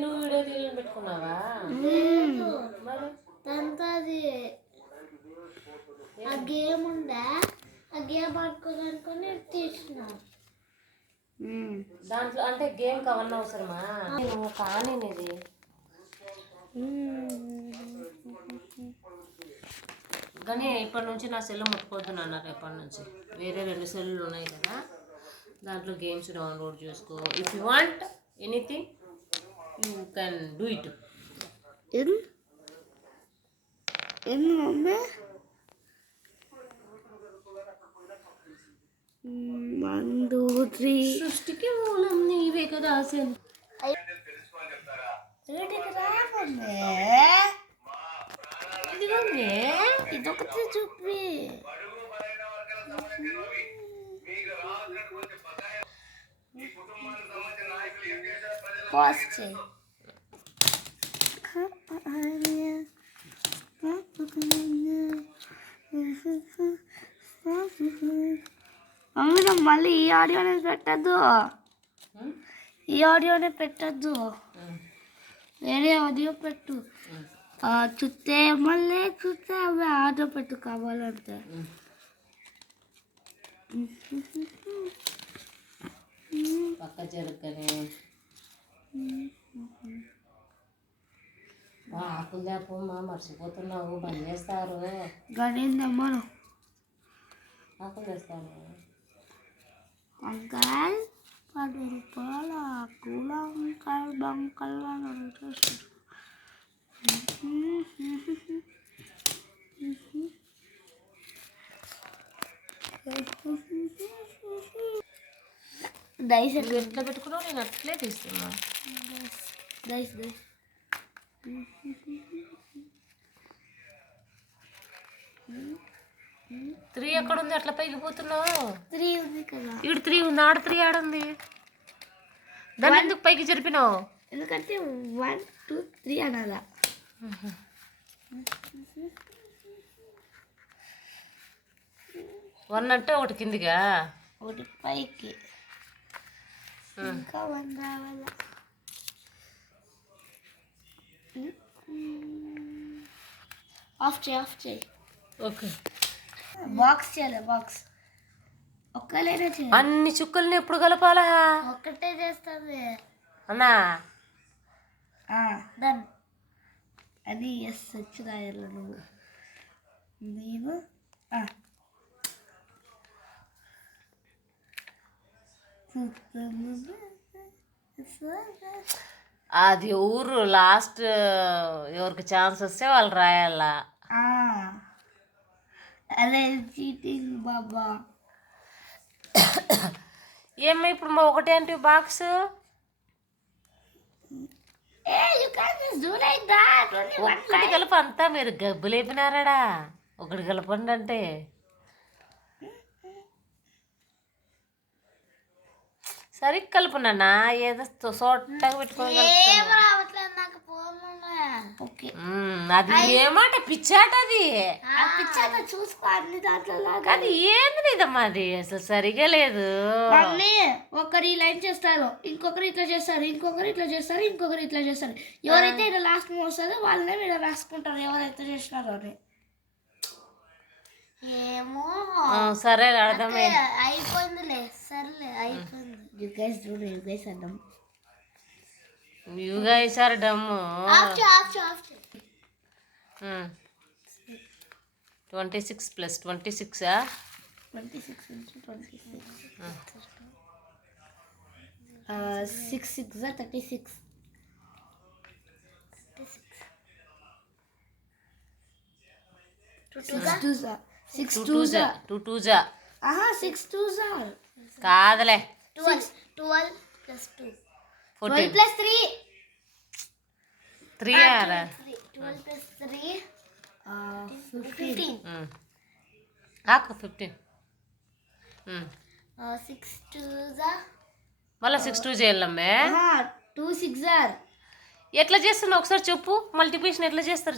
నువ్వు వీడియో తీయని పెట్టుకున్నావా? తంతది ఆ గేమ్ ఉండే, ఆ గేమ్ ఆడుకోవాలనుకుని తీసిన. దాంట్లో అంటే గేమ్ కవర్ అవసరమా? కానీ ఇది కానీ ఇప్పటి నుంచి నా సెల్ ముట్టుకోవద్దు అన్నారు. ఎప్పటి నుంచి వేరే 2 సెల్లు ఉన్నాయి కదా, దాంట్లో గేమ్స్ డౌన్లోడ్ చేసుకో. If you want anything you can do it. సృష్టికి మూలం నీవే కదా. ఇదొకటి చూపి పాస్ చేయి. మళ్ళీ ఈ ఆడియోనే పెట్టద్దు, ఈ ఆడియోనే పెట్టద్దు, వేరే ఆడియో పెట్టు. చూస్తే మళ్ళీ చూస్తే అవి ఆడియో పెట్టు కావాలంటే. పక్క జరుగనే ఆకులు లేపమ్మా, మర్చిపోతున్నావు. బంద్ చేస్తారు. గణేందమ్మను ఆకులు వేస్తారు. వంకాయ 10 రూపాయల ఆకుల వంకాయ బంకల్లా నడుచేస్తారు. దైస్ ఎట్లా పెట్టుకున్నావు? నేను అట్లే తీస్తున్నా. దైస్ 3 ఎక్కడ ఉంది? అట్లా పైకి పోతున్నావు. 3 ఉంది కదా. ఇక్కడ 3 ఉంది. ఆడ 3 ఆడుంది. దాన్ని ఎందుకు పైకి జరిపినావు? ఎందుకంటే 1 2 3 అనాలా. 1 అంటే ఒకటి కిందిగా, ఒకటి పైకి, ఇంకా 1 రావాలా. ఆఫ్ చేయి. ఓకే. బాక్స్ చేయాలి. బాక్స్ ఒక్కలేనే చేయాలి. అన్ని చుక్కల్ని ఎప్పుడు కలపాలా? ఒక్కటే చేస్తుంది అన్నా. డన్ అని ఎస్ వచ్చి రాయాల నువ్వు. నేను అది ఊరు లాస్ట్ ఎవరికి ఛాన్స్ వస్తే వాళ్ళు రాయాలా. అదే చీటింగ్ బాబా. ఏమో ఇప్పుడు మా ఒకటి అంటే బాక్స్ ఒకటి కలప. అంతా మీరు గబ్బులేపినారాడా. ఒకటి కలపండి అంటే సరి కలుపునా. ఏదో సోటగా పెట్టుకోవాలి. అది ఏమాట పిచ్చాట. అది అది ఏంది ఇదమ్మా? అది అసలు సరిగా లేదు. ఒకరు ఈ లైన్ చేస్తారు, ఇంకొకరు ఇట్లా చేస్తారు, ఇంకొకరు ఇట్లా చేస్తారు, ఇంకొకరు ఇట్లా చేస్తారు. ఎవరైతే ఇలా లాస్ట్ వస్తుందో వాళ్ళనే వీళ్ళు రాసుకుంటారు ఎవరైతే చేసినారో అని. ఏమో సరే అర్థమే. అయిపోయిందిలే. సర్లే అయిపోయింది. You guys do you guys అడ్డం. You guys are dumb. Of 26 + 26 26 into 26 6 6 are 36. 6 2s ఆహా 6 2s కాదులే. 12 + 2 14 12 + 3 3 ఆరా. 12 + 3 15. ఆకు 15. 6 2 జా మళ్ళీ 6 2 చేయాలమ్మే 2 6 ఆర్ ఎట్లా చేస్తున్నావు ఒకసారి చెప్పు మల్టిప్లికేషన్ ఎట్లా చేస్తారు